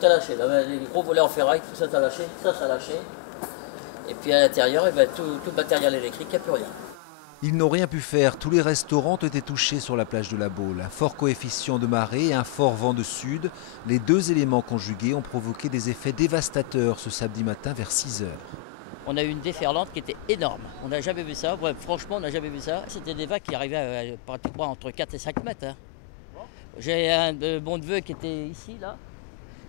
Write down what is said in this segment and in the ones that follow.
tout a lâché. Là, les gros volets en ferraille, tout ça a lâché, ça a lâché. Et puis à l'intérieur, eh ben, tout matériel électrique, il n'y a plus rien. Ils n'ont rien pu faire, tous les restaurants ont été touchés sur la plage de la Baule. Un fort coefficient de marée et un fort vent de sud, les deux éléments conjugués ont provoqué des effets dévastateurs ce samedi matin vers 6 heures. On a eu une déferlante qui était énorme. On n'a jamais vu ça. Ouais, franchement, on n'a jamais vu ça. C'était des vagues qui arrivaient pratiquement entre 4 et 5 mètres. Hein. J'ai un de mon neveu qui était ici, là.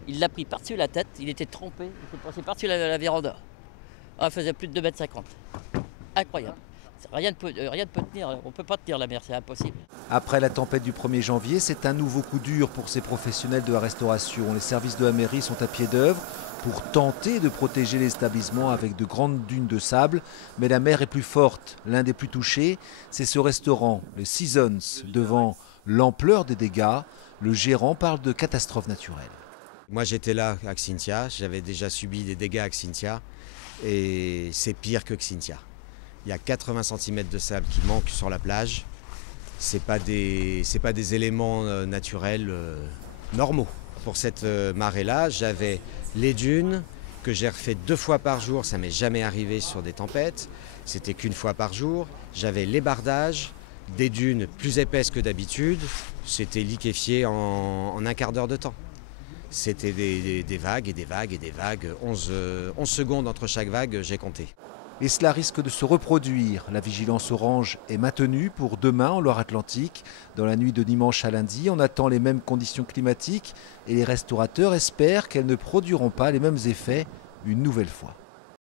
Il l'a pris par-dessus la tête. Il était trempé. Il s'est passé par-dessus la véranda. Ah, il faisait plus de 2,50 m. Incroyable. Rien ne peut tenir. On ne peut pas tenir la mer, c'est impossible. Après la tempête du 1er janvier, c'est un nouveau coup dur pour ces professionnels de la restauration. Les services de la mairie sont à pied d'œuvre pour tenter de protéger l'établissement avec de grandes dunes de sable. Mais la mer est plus forte. L'un des plus touchés, c'est ce restaurant, le Seasons. Devant l'ampleur des dégâts, le gérant parle de catastrophe naturelle. Moi j'étais là à Xintia, j'avais déjà subi des dégâts à Xintia et c'est pire que Xintia. Il y a 80 cm de sable qui manquent sur la plage. C'est pas des éléments naturels normaux. Pour cette marée-là, j'avais les dunes que j'ai refait 2 fois par jour. Ça m'est jamais arrivé sur des tempêtes. C'était qu'une fois par jour. J'avais les bardages, des dunes plus épaisses que d'habitude. C'était liquéfié en un quart d'heure de temps. C'était des vagues et des vagues et des vagues. 11 secondes entre chaque vague, j'ai compté. Et cela risque de se reproduire. La vigilance orange est maintenue pour demain en Loire-Atlantique. Dans la nuit de dimanche à lundi, on attend les mêmes conditions climatiques et les restaurateurs espèrent qu'elles ne produiront pas les mêmes effets une nouvelle fois.